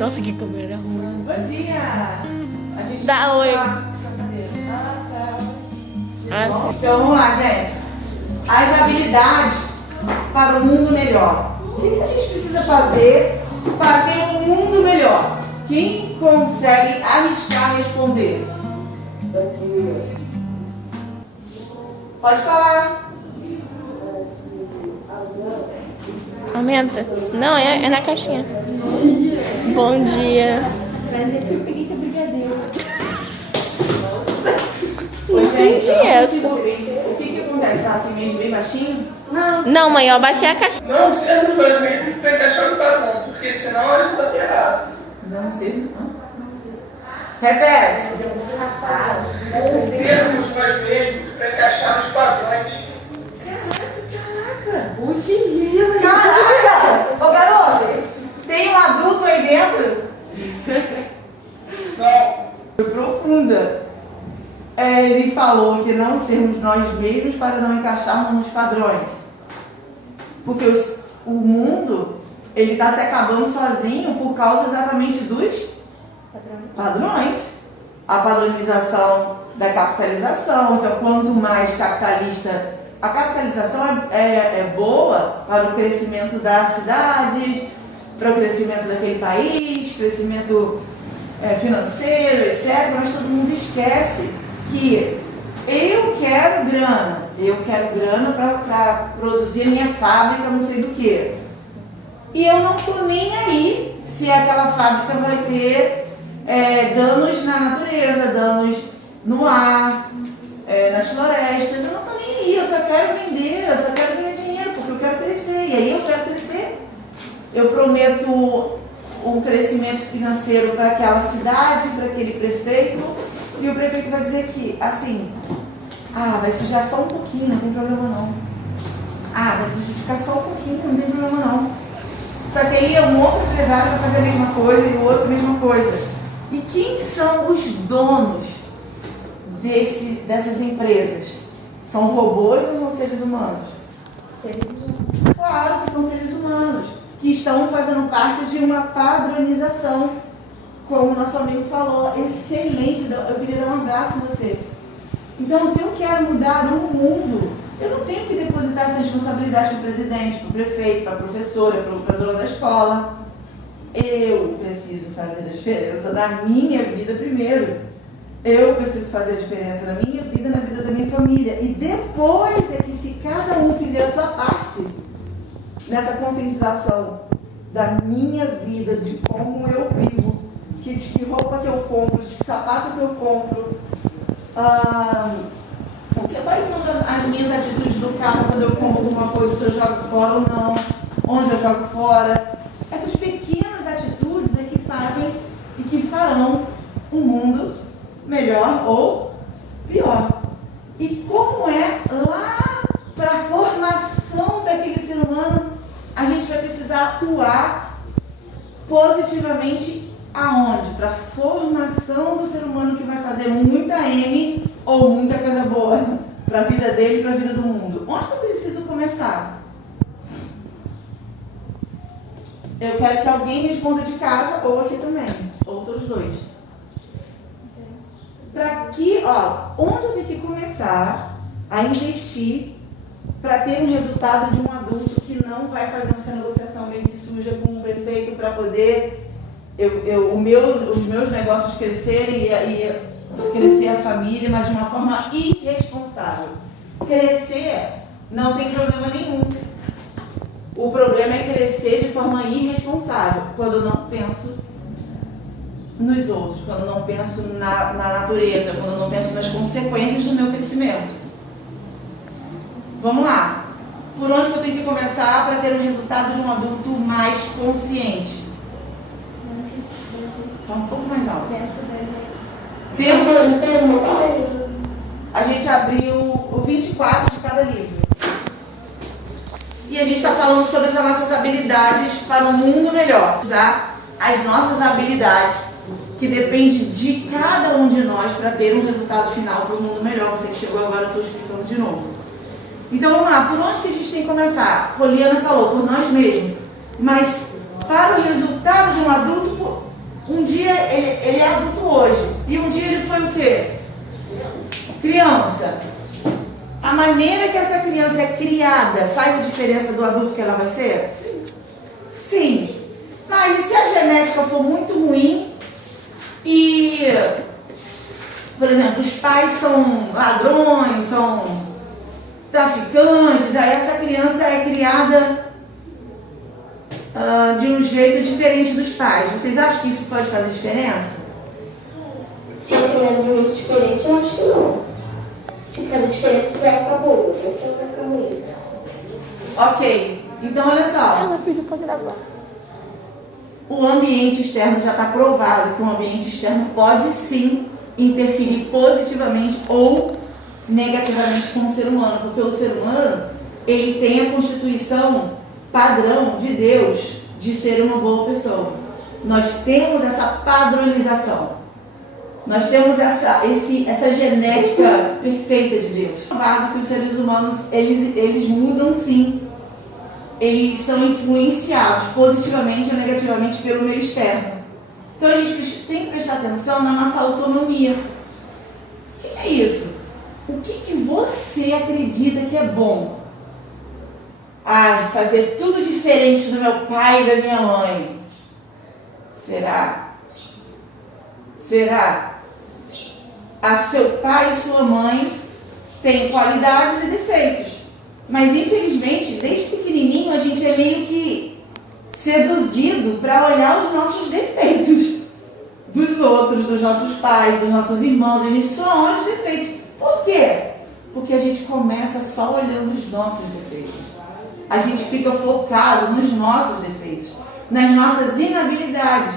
Nossa, que câmera ruim. Bom dia! A gente Dá oi. Então vamos lá, gente. As habilidades para um mundo melhor. O que a gente precisa fazer para ter um mundo melhor? Quem consegue arriscar responder? Pode falar. Aumenta. Não, é na caixinha. Bom dia. Prazer que eu peguei com a brigadeiro. Oi, gente, entendi essa. o que acontece? Tá assim mesmo, bem baixinho? Não, mãe, eu abaixei a caixinha. Não sermos nós mesmos para encaixar no padrão, porque senão a gente está errado. Não sei. Repete. Sermos nós mesmos para encaixar nos padrões. Caraca! Muito Caraca! Ô garoto, tem um adulto aí dentro? Não. Foi profunda. Ele falou que não sermos nós mesmos para não encaixarmos nos padrões. Porque o mundo, ele está se acabando sozinho por causa exatamente dos padrões. A padronização da capitalização. Então, quanto mais capitalista... A capitalização é boa para o crescimento das cidades, para o crescimento daquele país, crescimento financeiro, etc. Mas todo mundo esquece que eu quero grana para produzir a minha fábrica, não sei do que. E eu não estou nem aí se aquela fábrica vai ter danos na natureza, danos no ar, nas florestas. Eu não estou nem aí, eu só quero vender, eu só quero ganhar dinheiro, porque eu quero crescer. E aí eu quero crescer. Eu prometo um crescimento financeiro para aquela cidade, para aquele prefeito, e o prefeito vai dizer que, assim, vai sujar só um pouquinho, não tem problema não. Vai prejudicar só um pouquinho, não tem problema não. Só que aí um outro empresário vai fazer a mesma coisa e o outro a mesma coisa. E quem são os donos dessas empresas? São robôs ou são seres humanos? Seres humanos. Claro que são seres humanos, que estão fazendo parte de uma padronização, como o nosso amigo falou. Excelente, eu queria dar um abraço em você. Então, se eu quero mudar o mundo, eu não tenho que depositar essa responsabilidade para o presidente, para o prefeito, para a professora, para a dona da escola. Eu preciso fazer a diferença na minha vida primeiro. Eu preciso fazer a diferença na minha vida, na vida da minha família. E depois é que, se cada um fizer a sua parte nessa conscientização da minha vida, de como eu vivo, de que roupa que eu compro, de que sapato que eu compro, quais são as minhas atitudes do carro quando eu compro alguma coisa, se eu jogo fora ou não, onde eu jogo fora. Essas pequenas atitudes é que fazem e que farão um mundo melhor ou pior. E como é lá para a formação daquele ser humano, a gente vai precisar atuar positivamente aonde? Para a formação do ser humano, que vai fazer muita M ou muita coisa boa para a vida dele e para a vida do mundo. Onde que eu preciso começar? Eu quero que alguém responda de casa ou aqui também, ou todos dois. Para que, onde eu tenho que começar a investir para ter um resultado de um adulto que não vai fazer essa negociação meio que suja com o prefeito para poder os meus negócios crescerem e crescer a família, mas de uma forma irresponsável. Crescer não tem problema nenhum. O problema é crescer de forma irresponsável, quando eu não penso nos outros, quando eu não penso na natureza, quando eu não penso nas consequências do meu crescimento. Vamos lá. Por onde eu tenho que começar para ter o resultado de um adulto mais consciente? Fala um pouco mais alto. A gente abriu o 24 de cada livro. E a gente está falando sobre as nossas habilidades para um mundo melhor. Usar as nossas habilidades, que depende de cada um de nós para ter um resultado final para um mundo melhor. Você que chegou agora, eu estou explicando de novo. Então vamos lá, por onde que a gente tem que começar? Poliana falou, por nós mesmos. Mas para o resultado de um adulto, ele é adulto hoje. E um dia ele foi o quê? Criança. A maneira que essa criança é criada faz a diferença do adulto que ela vai ser? Sim. Mas e se a genética for muito ruim e, por exemplo, os pais são ladrões, são traficantes, aí essa criança é criada de um jeito diferente dos pais. Vocês acham que isso pode fazer diferença? Se ela criar de um jeito diferente, eu acho que não. Tipo, fazer diferença vai ficar boa, não que ela vai ficar ruim. Ok. Então, olha só. Ela pediu pra gravar. O ambiente externo já está provado que o ambiente externo pode sim interferir positivamente ou negativamente com o ser humano, porque o ser humano ele tem a constituição padrão de Deus de ser uma boa pessoa. Nós temos essa padronização. Nós temos essa genética perfeita de Deus. É provado que os seres humanos eles mudam sim. Eles são influenciados positivamente ou negativamente pelo meio externo. Então a gente tem que prestar atenção na nossa autonomia. O que é isso? O que você acredita que é bom? Fazer tudo diferente do meu pai e da minha mãe. Será? Será? Seu pai e sua mãe têm qualidades e defeitos. Mas infelizmente, desde pequenininho, a gente é meio que seduzido para olhar os nossos defeitos dos outros, dos nossos pais, dos nossos irmãos. A gente só olha os defeitos. Por quê? Porque a gente começa só olhando os nossos defeitos. A gente fica focado nos nossos defeitos, nas nossas inabilidades.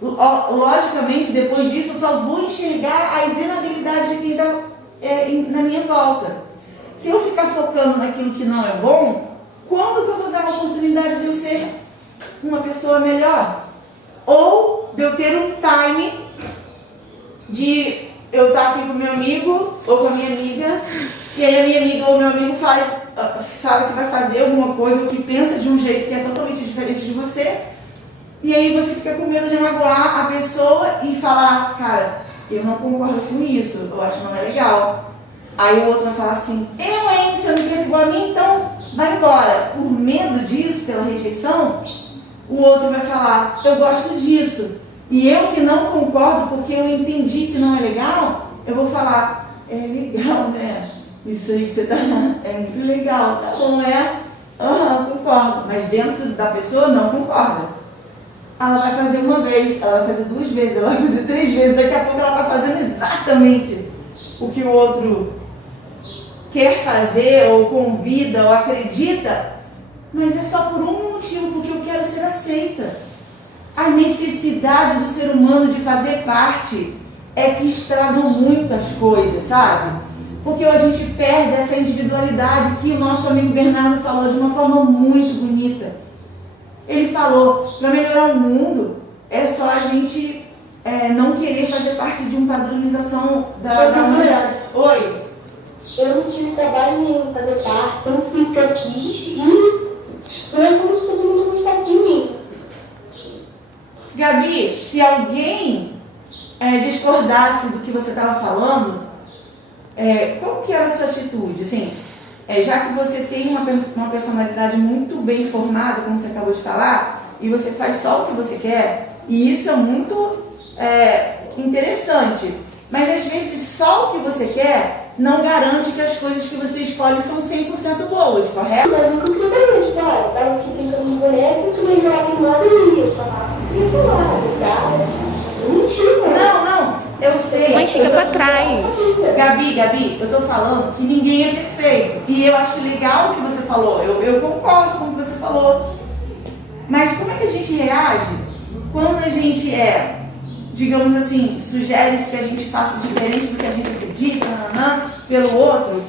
Logicamente, depois disso, eu só vou enxergar as inabilidades de quem está na minha volta. Se eu ficar focando naquilo que não é bom, quando que eu vou dar a oportunidade de eu ser uma pessoa melhor? Ou de eu ter um time de eu estar aqui com o meu amigo ou com a minha amiga, e aí a minha amiga ou meu amigo fala que vai fazer alguma coisa ou que pensa de um jeito que é totalmente diferente de você, e aí você fica com medo de magoar a pessoa e falar, cara, eu não concordo com isso, eu acho que não é legal. Aí o outro vai falar assim, você não quer ser igual a mim, então vai embora. Por medo disso, pela rejeição, o outro vai falar, eu gosto disso. E eu que não concordo porque eu entendi que não é legal, eu vou falar, é legal, né? Isso aí que você tá, é muito legal, tá bom, concordo. Mas dentro da pessoa não concorda. Ela vai fazer uma vez, ela vai fazer 2 vezes, ela vai fazer 3 vezes, daqui a pouco ela está fazendo exatamente o que o outro quer fazer, ou convida, ou acredita, mas é só por um motivo, porque eu quero ser aceita. A necessidade do ser humano de fazer parte é que estragam muitas coisas, sabe? Porque a gente perde essa individualidade que o nosso amigo Bernardo falou de uma forma muito bonita. Ele falou, para melhorar o mundo, é só a gente não querer fazer parte de uma padronização da humanidade. Oi? Eu não tive trabalho nenhum em fazer parte, eu não fiz o que eu quis e não é como se todo mundo gostasse de mim. Gabi, se alguém discordasse do que você estava falando, qual que era a sua atitude? Assim, já que você tem uma personalidade muito bem formada, como você acabou de falar, e você faz só o que você quer, e isso é muito interessante, mas às vezes só o que você quer não garante que as coisas que você escolhe são 100% boas, correto? Mas nunca fiz isso, cara. Eu tava aqui brincando de boneca e também jogava em moda e ia falar, isso lá, cara. Mentira. Não, eu sei. Mãe, chega pra trás. Gabi, eu tô falando que ninguém é perfeito. E eu acho legal o que você falou. Eu concordo com o que você falou. Mas como é que a gente reage quando a gente digamos assim, sugere-se que a gente faça diferente do que a gente acredita, pelo outro?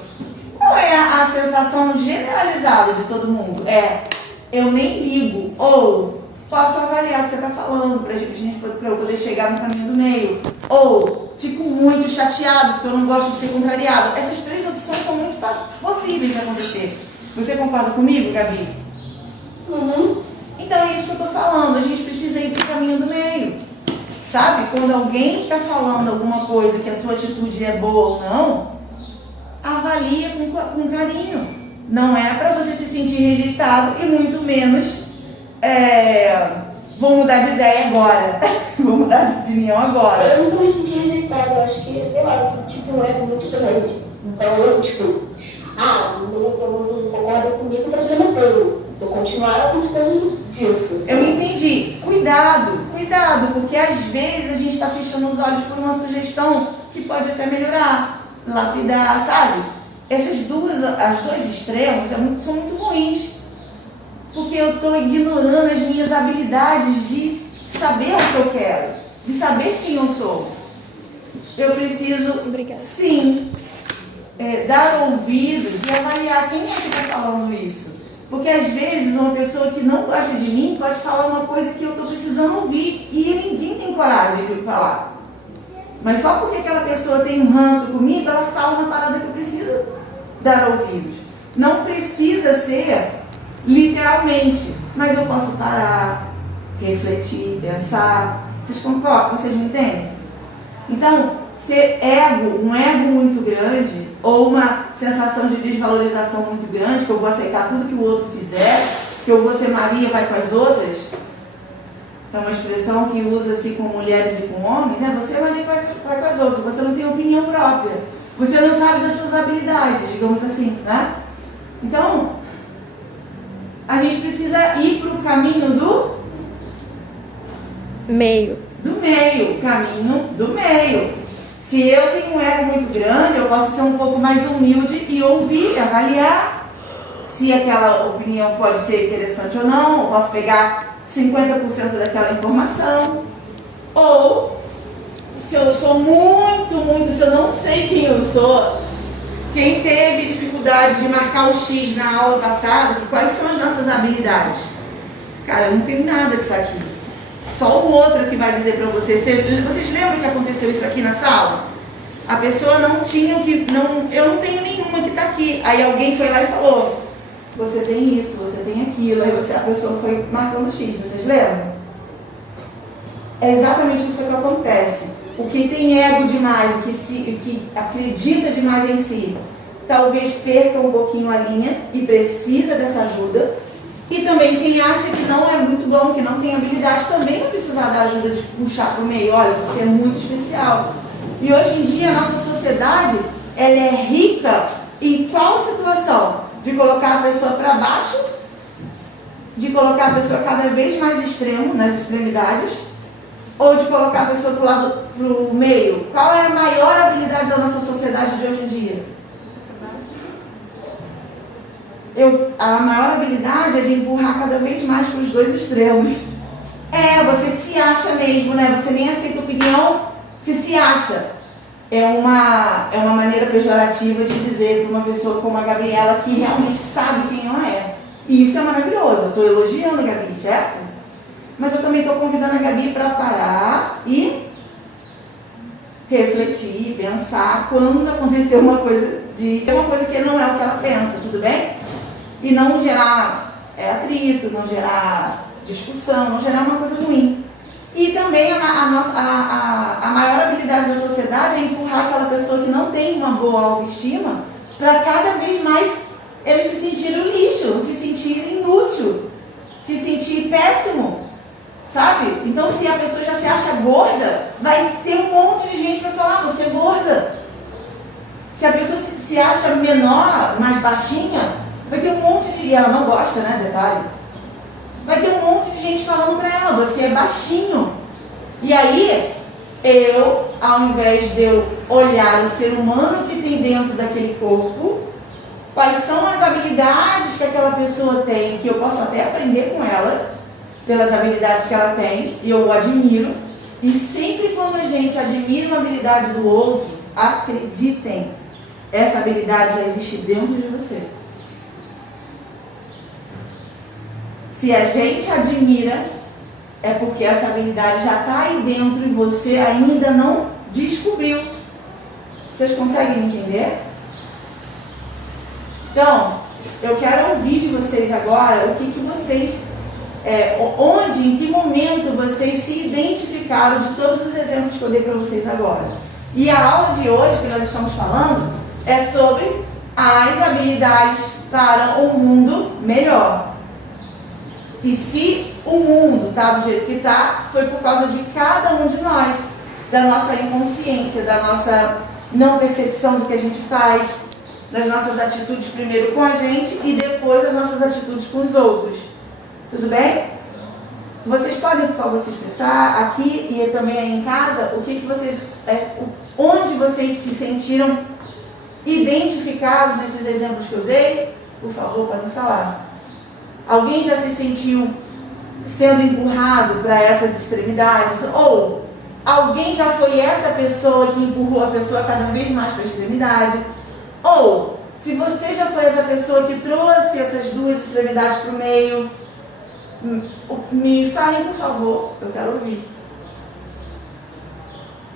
Qual é a sensação generalizada de todo mundo? Eu nem ligo, ou posso avaliar o que você está falando para eu poder chegar no caminho do meio, ou fico muito chateado porque eu não gosto de ser contrariado. Essas 3 opções são muito possíveis de acontecer. Você concorda comigo, Gabi? Uhum. Então é isso que eu estou falando, a gente precisa ir para o caminho do meio. Sabe? Quando alguém está falando alguma coisa que a sua atitude é boa ou não, avalia com carinho. Não é para você se sentir rejeitado e muito menos vou mudar de ideia agora. Vou mudar de opinião agora. Eu nunca me senti rejeitada, eu acho que, sei lá, eu tive um ego muito grande. Então eu, não concorda comigo, o problema é teu. Eu continuar gostando disso. Eu entendi. Cuidado, porque às vezes a gente está fechando os olhos por uma sugestão que pode até melhorar, lapidar, sabe? As dois extremos são muito ruins, porque eu estou ignorando as minhas habilidades de saber o que eu quero, de saber quem eu sou. Eu preciso, sim, dar ouvidos e avaliar quem é que está falando isso. Porque às vezes uma pessoa que não gosta de mim pode falar uma coisa que eu estou precisando ouvir e ninguém tem coragem de falar. Mas só porque aquela pessoa tem um ranço comigo, ela fala uma parada que eu preciso dar ouvidos. Não precisa ser literalmente, mas eu posso parar, refletir, pensar. Vocês concordam? Vocês me entendem? Então, ser um ego muito grande, ou uma sensação de desvalorização muito grande, que eu vou aceitar tudo que o outro fizer, que eu vou ser Maria, vai com as outras, é uma expressão que usa-se com mulheres e com homens, você Maria vai com as outras, você não tem opinião própria, você não sabe das suas habilidades, digamos assim, né? Então, a gente precisa ir para o caminho do meio. Caminho do meio. Se eu tenho um ego muito grande, eu posso ser um pouco mais humilde e ouvir, avaliar se aquela opinião pode ser interessante ou não. Eu posso pegar 50% daquela informação. Ou, se eu sou se eu não sei quem eu sou, quem teve dificuldade de marcar o X na aula passada, quais são as nossas habilidades? Cara, eu não tenho nada que está aqui. Só o outro que vai dizer para você. Vocês lembram que aconteceu isso aqui na sala? A pessoa não tinha eu não tenho nenhuma que está aqui. Aí alguém foi lá e falou, você tem isso, você tem aquilo. Aí a pessoa foi marcando X, vocês lembram? É exatamente isso que acontece. O que tem ego demais, o que acredita demais em si, talvez perca um pouquinho a linha e precisa dessa ajuda. E também quem acha que não é muito bom, que não tem habilidade, também vai precisar da ajuda de puxar para o meio. Olha, você é muito especial. E hoje em dia a nossa sociedade, ela é rica em qual situação? De colocar a pessoa para baixo, de colocar a pessoa cada vez mais extremo, nas extremidades, ou de colocar a pessoa para o meio. Qual é a maior habilidade da nossa sociedade de hoje em dia? A maior habilidade é de empurrar cada vez mais para os dois extremos. Você se acha mesmo, né? Você nem aceita opinião, você se acha. É uma maneira pejorativa de dizer para uma pessoa como a Gabriela que realmente sabe quem ela é. E isso é maravilhoso. Eu estou elogiando a Gabi, certo? Mas eu também estou convidando a Gabi para parar e refletir, pensar quando acontecer uma coisa que não é o que ela pensa, tudo bem? E não gerar atrito, não gerar discussão, não gerar uma coisa ruim. E também a maior habilidade da sociedade é empurrar aquela pessoa que não tem uma boa autoestima para cada vez mais ele se sentir um lixo, se sentir inútil, se sentir péssimo, sabe? Então, se a pessoa já se acha gorda, vai ter um monte de gente para falar, você é gorda. Se a pessoa se acha menor, mais baixinha, vai ter um monte de... E ela não gosta, né, detalhe. Vai ter um monte de gente falando pra ela, você é baixinho. E aí, ao invés de eu olhar o ser humano que tem dentro daquele corpo, quais são as habilidades que aquela pessoa tem, que eu posso até aprender com ela, pelas habilidades que ela tem, e eu admiro. E sempre quando a gente admira uma habilidade do outro, acreditem, essa habilidade já existe dentro de você. Se a gente admira, é porque essa habilidade já está aí dentro e você ainda não descobriu. Vocês conseguem me entender? Então, eu quero ouvir de vocês agora o que vocês Onde, em que momento vocês se identificaram de todos os exemplos que eu dei para vocês agora. E a aula de hoje, que nós estamos falando, é sobre as habilidades para um mundo melhor. E se o mundo está do jeito que está, foi por causa de cada um de nós, da nossa inconsciência, da nossa não percepção do que a gente faz, das nossas atitudes primeiro com a gente e depois das nossas atitudes com os outros. Tudo bem? Vocês podem, por favor, se expressar aqui e também aí em casa, onde vocês se sentiram identificados nesses exemplos que eu dei? Por favor, podem falar. Alguém já se sentiu sendo empurrado para essas extremidades? Ou alguém já foi essa pessoa que empurrou a pessoa cada vez mais para a extremidade? Ou, se você já foi essa pessoa que trouxe essas duas extremidades para o meio, me falem, por favor, eu quero ouvir.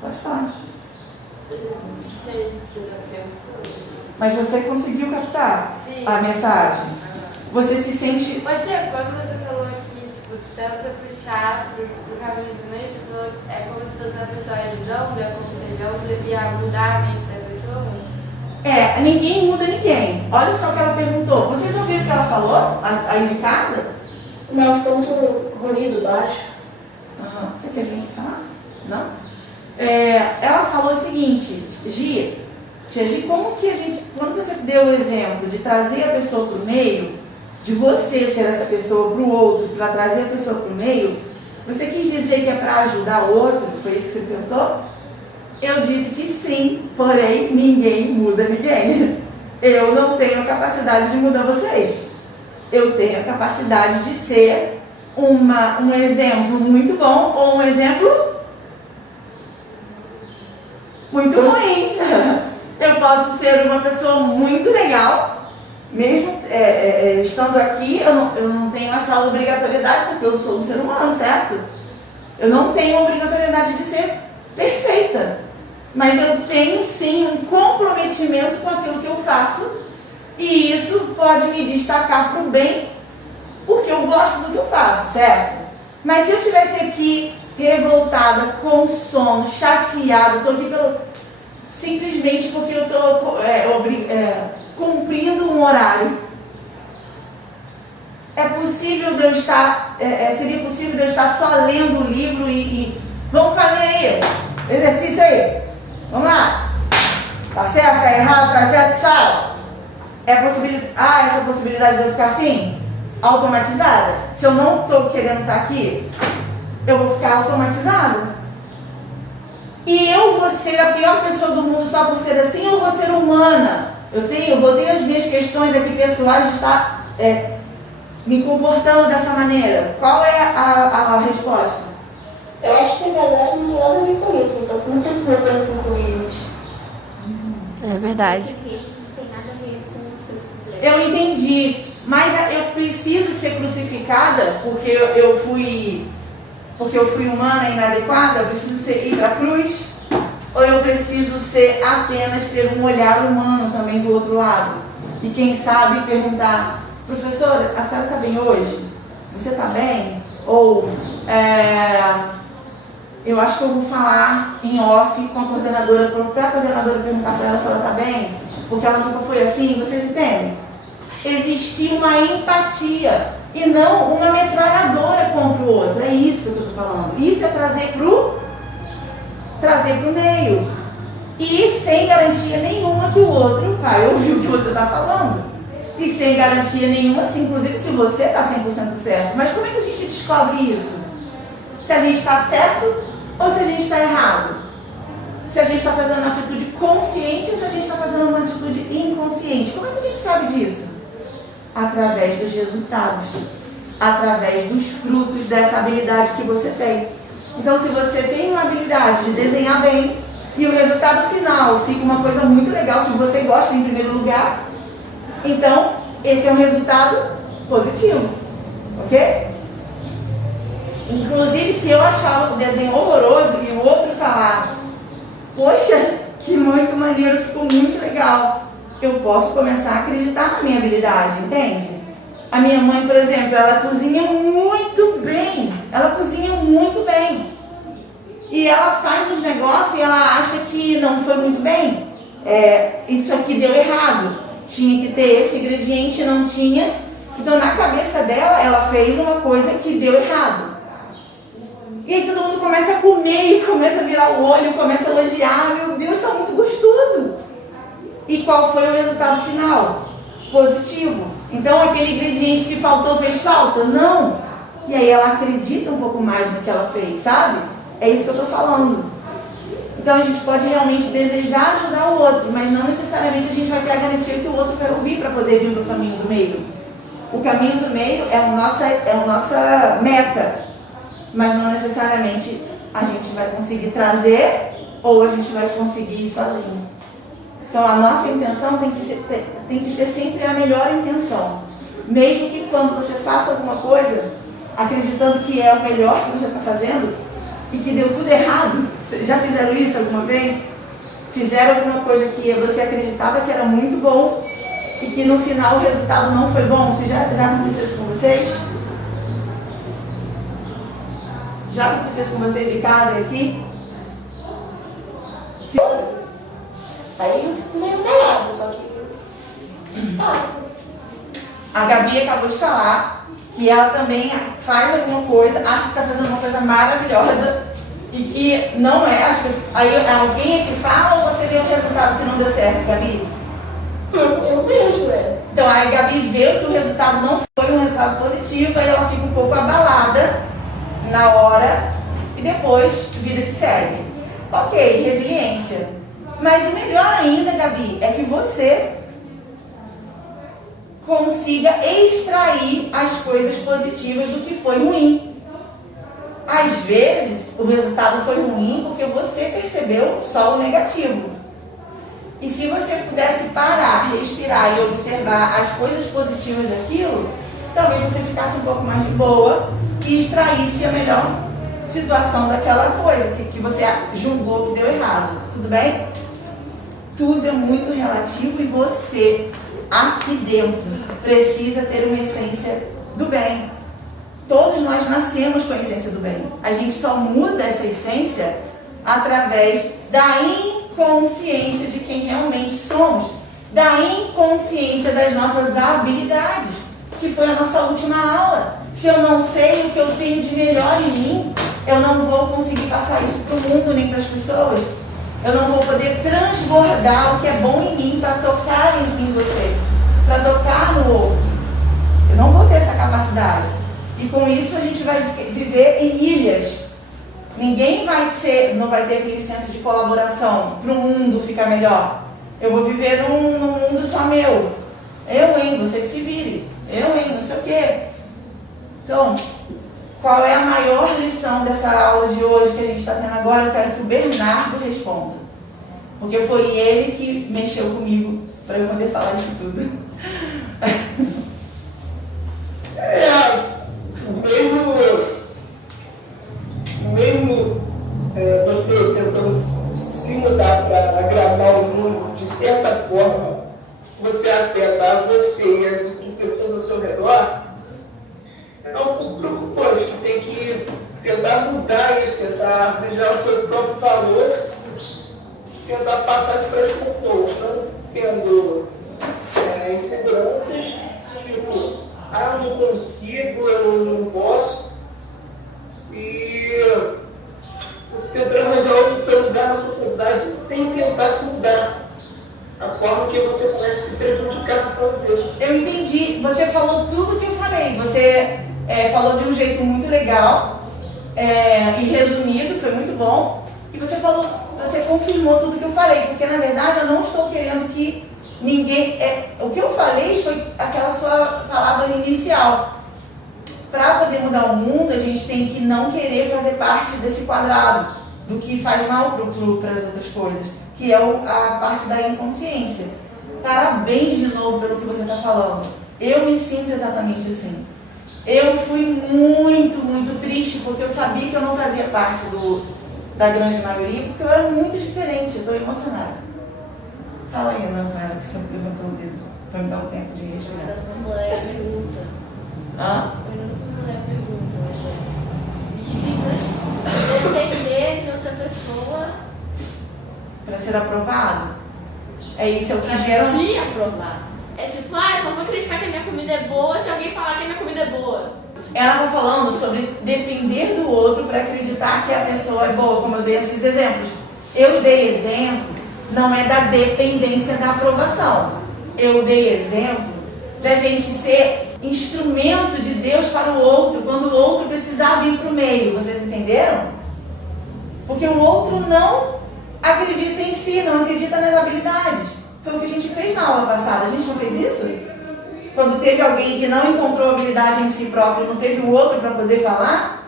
Pode falar. Não sei o que eu penso. Mas você conseguiu captar a mensagem? Você se sente... Ô tia, quando você falou aqui, tipo, tenta puxar pro caminho do meio, você falou que é como se fosse uma pessoa ajudando, é como se ele devia mudar a mente da pessoa? Ninguém muda ninguém. Olha só o que ela perguntou. Vocês ouviram o que ela falou aí de casa? Não, ficou muito ruído baixo. Você quer vir aqui falar? Não? Ela falou o seguinte, Tia Gi, como que a gente, quando você deu o exemplo de trazer a pessoa para o meio, de você ser essa pessoa para o outro, para trazer a pessoa para o meio, você quis dizer que é para ajudar o outro? Foi isso que você perguntou? Eu disse que sim, porém ninguém muda ninguém. Eu não tenho a capacidade de mudar vocês. Eu tenho a capacidade de ser um exemplo muito bom ou um exemplo muito ruim. Eu posso ser uma pessoa muito legal, mesmo estando aqui, eu não tenho essa obrigatoriedade, porque eu sou um ser humano, certo? Eu não tenho a obrigatoriedade de ser perfeita, mas eu tenho sim um comprometimento com aquilo que eu faço, e isso pode me destacar para o bem, porque eu gosto do que eu faço, certo? Mas se eu estivesse aqui revoltada, com sono, chateada, estou aqui simplesmente porque eu estou cumprindo um horário, seria possível de eu estar só lendo o livro e vamos fazer aí, exercício aí, vamos lá, tá certo, tá errado, tá certo, tchau. Essa possibilidade de eu ficar assim, automatizada? Se eu não estou querendo estar aqui, eu vou ficar automatizada? E eu vou ser a pior pessoa do mundo só por ser assim, ou vou ser humana? Eu vou ter as minhas questões aqui pessoais de estar me comportando dessa maneira. Qual é a resposta? Eu acho que a galera não tem nada a ver com isso, então você não precisa ser assim com eles. É verdade. Não tem nada a ver com o seu problema. Eu entendi, mas eu preciso ser crucificada porque eu fui humana e inadequada? Eu preciso ir para a cruz? Ou eu preciso apenas ter um olhar humano também do outro lado? E quem sabe perguntar, professora, a senhora está bem hoje? Você está bem? Ou, eu acho que eu vou falar em off com a coordenadora, para a coordenadora perguntar para ela se ela está bem, porque ela nunca foi assim, vocês entendem? Existir uma empatia e não uma metralhadora contra o outro. É isso que eu estou falando. Isso é trazer pro meio. E sem garantia nenhuma que o outro vai ouvir o que você está falando. E sem garantia nenhuma, inclusive se você está 100% certo. Mas como é que a gente descobre isso? Se a gente está certo ou se a gente está errado? Se a gente está fazendo uma atitude consciente ou se a gente está fazendo uma atitude inconsciente? Como é que a gente sabe disso? Através dos resultados, através dos frutos dessa habilidade que você tem. Então, se você tem uma habilidade de desenhar bem e o resultado final fica uma coisa muito legal que você gosta em primeiro lugar, então esse é um resultado positivo, ok? Inclusive, se eu achar o desenho horroroso e o outro falar, poxa, que muito maneiro, ficou muito legal, eu posso começar a acreditar na minha habilidade, entende? A minha mãe, por exemplo, ela cozinha muito bem. Ela cozinha muito bem. E ela faz uns negócios e ela acha que não foi muito bem. Isso aqui deu errado. Tinha que ter esse ingrediente, não tinha. Então, na cabeça dela, ela fez uma coisa que deu errado. E aí todo mundo começa a comer e começa a virar o olho, começa a elogiar. Meu Deus, está muito gostoso. E qual foi o resultado final? Positivo. Então, aquele ingrediente que faltou fez falta? Não. E aí ela acredita um pouco mais no que ela fez, sabe? É isso que eu estou falando. Então, a gente pode realmente desejar ajudar o outro, mas não necessariamente a gente vai ter a garantia que o outro vai ouvir para poder vir no caminho do meio. O caminho do meio é a nossa meta, mas não necessariamente a gente vai conseguir trazer ou a gente vai conseguir ir sozinho. Então, a nossa intenção tem que ser sempre a melhor intenção. Mesmo que quando você faça alguma coisa, acreditando que é o melhor que você está fazendo e que deu tudo errado. Já fizeram isso alguma vez? Fizeram alguma coisa que você acreditava que era muito bom e que no final o resultado não foi bom? Já aconteceu isso com vocês? Já aconteceu isso com vocês de casa e aqui? Aí eu fico meio calado, só que passa. A Gabi acabou de falar que ela também faz alguma coisa, acha que está fazendo uma coisa maravilhosa e que não é. Acho que aí alguém é que fala ou você vê um resultado que não deu certo, Gabi? Eu vejo, Então a Gabi vê que o resultado não foi um resultado positivo, aí ela fica um pouco abalada na hora e depois vida que segue. Ok, resiliência. Mas o melhor ainda, Gabi, é que você consiga extrair as coisas positivas do que foi ruim. Às vezes, o resultado foi ruim porque você percebeu só o negativo. E se você pudesse parar, respirar e observar as coisas positivas daquilo, talvez você ficasse um pouco mais de boa e extraísse a melhor situação daquela coisa que você julgou que deu errado. Tudo bem? Tudo é muito relativo e você, aqui dentro, precisa ter uma essência do bem. Todos nós nascemos com a essência do bem. A gente só muda essa essência através da inconsciência de quem realmente somos, da inconsciência das nossas habilidades, que foi a nossa última aula. Se eu não sei o que eu tenho de melhor em mim, eu não vou conseguir passar isso para o mundo nem para as pessoas. Eu não vou poder transbordar o que é bom em mim para tocar em você, para tocar no outro. Eu não vou ter essa capacidade. E com isso a gente vai viver em ilhas. Ninguém não vai ter aquele senso de colaboração para o mundo ficar melhor. Eu vou viver num mundo só meu. Você que se vire. Não sei o quê. Então, qual é a maior lição dessa aula de hoje que a gente está tendo agora? Eu quero que o Bernardo responda. Porque foi ele que mexeu comigo para eu poder falar isso tudo. Mesmo você tentando se mudar para agradar o mundo, de certa forma, você afeta você e as outras pessoas ao seu redor, é um pouco preocupante, que tem que tentar mudar isso, tentar arranjar o seu próprio valor, tentar passar de frente com o povo, não tendo inseguranças, tipo, eu não consigo, eu não posso, e você tentar arranjar o seu lugar na sociedade sem tentar se mudar. A forma que você começa a se prejudicar por causa disso. Eu entendi. Você falou tudo que eu falei. Você falou de um jeito muito legal e resumido, foi muito bom. E você confirmou tudo que eu falei, porque na verdade eu não estou querendo que ninguém... o que eu falei foi aquela sua palavra inicial. Para poder mudar o mundo, a gente tem que não querer fazer parte desse quadrado, do que faz mal para as outras coisas, que é a parte da inconsciência. Parabéns de novo pelo que você está falando. Eu me sinto exatamente assim. Eu fui muito, muito triste porque eu sabia que eu não fazia parte da grande maioria, porque eu era muito diferente. Eu estou emocionada. Fala aí, Ana Clara, que você levantou o dedo. Para me dar um tempo de respirar. Vamos ler a pergunta. Hã? Eu não vou ler a pergunta, mas é. Depender de outra pessoa. Para ser aprovado? É isso, é o que Pra gera. se aprovar. É tipo, eu só vou acreditar que a minha comida é boa se alguém falar que a minha comida é boa. Ela está falando sobre depender do outro para acreditar que a pessoa é boa, como eu dei esses exemplos. Eu dei exemplo, não é da dependência da aprovação. Eu dei exemplo da gente ser instrumento de Deus para o outro, quando o outro precisar vir para o meio. Vocês entenderam? Porque o outro não acredita em si, não acredita nas habilidades. Foi o que a gente fez na aula passada. A gente não fez isso? Quando teve alguém que não encontrou habilidade em si próprio, não teve o outro para poder falar.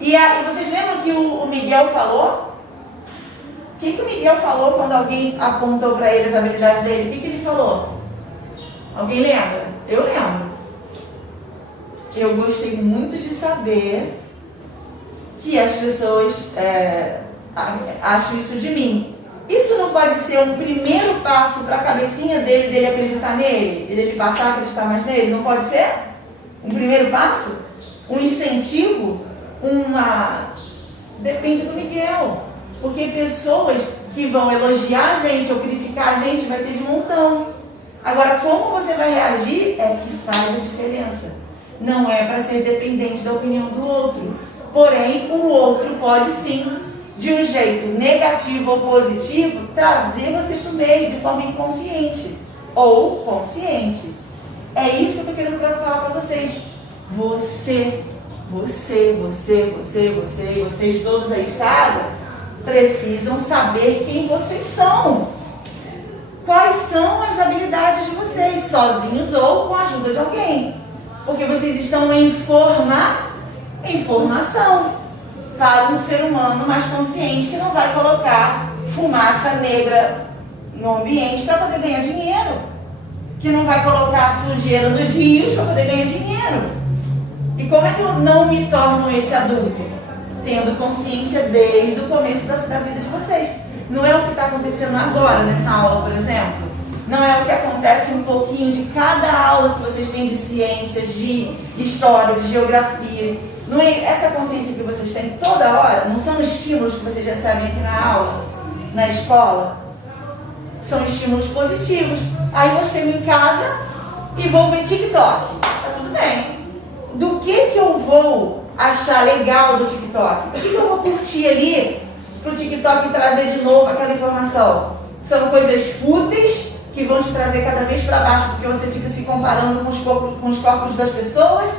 E vocês lembram que o Miguel falou? O que o Miguel falou quando alguém apontou para ele as habilidades dele? O que ele falou? Alguém lembra? Eu lembro. Eu gostei muito de saber que as pessoas acham isso de mim. Isso não pode ser um primeiro passo para a cabecinha dele acreditar nele? Dele passar a acreditar mais nele? Não pode ser? Um primeiro passo? Um incentivo? Depende do Miguel. Porque pessoas que vão elogiar a gente ou criticar a gente vai ter de montão. Agora, como você vai reagir é que faz a diferença. Não é para ser dependente da opinião do outro. Porém, o outro pode sim, de um jeito negativo ou positivo, trazer você para o meio de forma inconsciente ou consciente. É isso que eu estou querendo falar para vocês. Vocês todos aí de casa precisam saber quem vocês são. Quais são as habilidades de vocês, sozinhos ou com a ajuda de alguém. Porque vocês estão em formação para um ser humano mais consciente que não vai colocar fumaça negra no ambiente para poder ganhar dinheiro. Que não vai colocar sujeira nos rios para poder ganhar dinheiro. E como é que eu não me torno esse adulto? Tendo consciência desde o começo da vida de vocês. Não é o que está acontecendo agora nessa aula, por exemplo. Não é o que acontece um pouquinho de cada aula que vocês têm de ciências, de história, de geografia. Não é essa consciência que vocês têm toda hora? Não são estímulos que vocês recebem aqui na aula, na escola? São estímulos positivos. Aí eu chego em casa e vou ver TikTok. Tá tudo bem. Do que eu vou achar legal do TikTok? O que eu vou curtir ali para o TikTok trazer de novo aquela informação? São coisas fúteis que vão te trazer cada vez para baixo, porque você fica se comparando com os corpos das pessoas,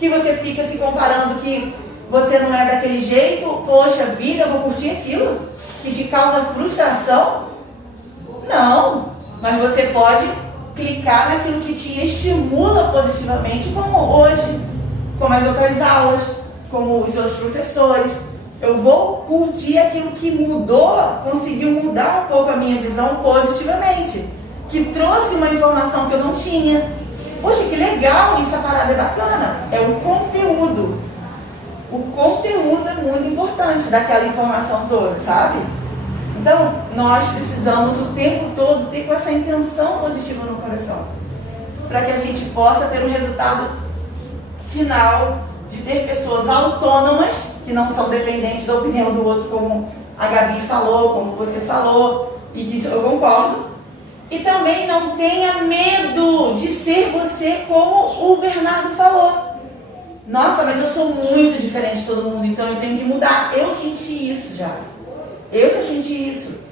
que você fica se comparando que você não é daquele jeito. Poxa vida, eu vou curtir aquilo que te causa frustração? Não, mas você pode clicar naquilo que te estimula positivamente, como hoje, como as outras aulas, como os outros professores. Eu vou curtir aquilo que mudou, conseguiu mudar um pouco a minha visão positivamente, que trouxe uma informação que eu não tinha. Poxa, que legal, essa parada é bacana. É o conteúdo. O conteúdo é muito importante daquela informação toda, sabe? Então, nós precisamos o tempo todo ter com essa intenção positiva no coração, para que a gente possa ter um resultado final de ter pessoas autônomas, que não são dependentes da opinião do outro, como a Gabi falou, como você falou, e que isso eu concordo. E também não tenha medo de ser você, como o Bernardo falou. Nossa, mas eu sou muito diferente de todo mundo, então eu tenho que mudar. Eu senti isso já. Eu já senti isso.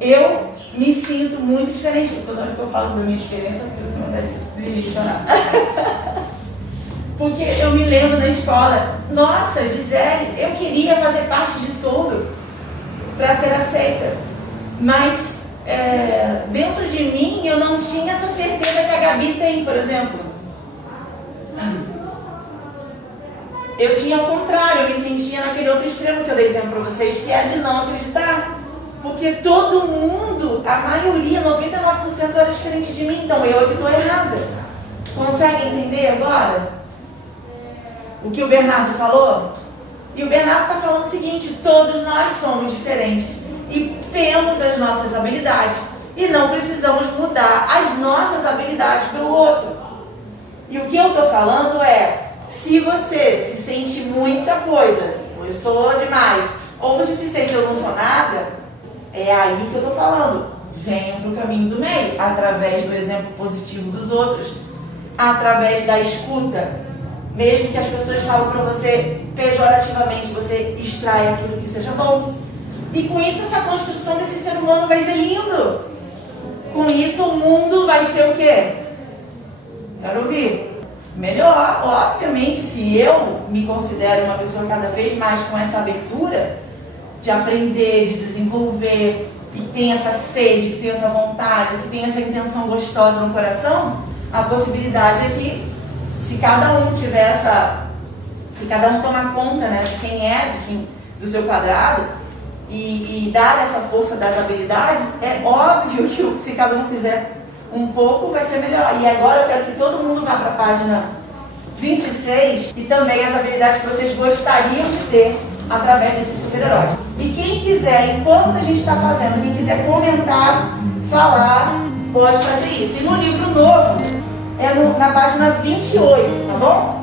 Eu me sinto muito diferente. Toda hora que eu falo da minha diferença, eu tenho vontade de chorar. Porque eu me lembro na escola, nossa, Gisele, eu queria fazer parte de tudo para ser aceita. Mas dentro de mim eu não tinha essa certeza que a Gabi tem, por exemplo. Eu tinha ao contrário, eu me sentia naquele outro extremo que eu dei exemplo para vocês, que é de não acreditar. Porque todo mundo, a maioria, 99% era diferente de mim, então eu é que estou errada. Conseguem entender agora o que o Bernardo falou? E o Bernardo está falando o seguinte: todos nós somos diferentes e temos as nossas habilidades. e não precisamos mudar as nossas habilidades pelo outro. E o que eu estou falando é, se você se sente muita coisa, eu sou demais, ou você se sente eu não sou nada, é aí que eu estou falando. Venham para o caminho do meio, através do exemplo positivo dos outros, através da escuta. Mesmo que as pessoas falam para você pejorativamente, você extrai aquilo que seja bom. E com isso, essa construção desse ser humano vai ser lindo. Com isso, o mundo vai ser o quê? Quero ouvir. Melhor, obviamente, se eu me considero uma pessoa cada vez mais com essa abertura de aprender, de desenvolver, que tem essa sede, que tem essa vontade, que tem essa intenção gostosa no coração, a possibilidade é que, se cada um tiver essa, se cada um tomar conta, né, de quem é, do seu quadrado, e dar essa força das habilidades, é óbvio que se cada um fizer um pouco, vai ser melhor. E agora eu quero que todo mundo vá para a página 26 e também as habilidades que vocês gostariam de ter através desses super-heróis. E quem quiser, enquanto a gente está fazendo, quem quiser comentar, falar, pode fazer isso. E no livro novo, é na página 28, tá bom?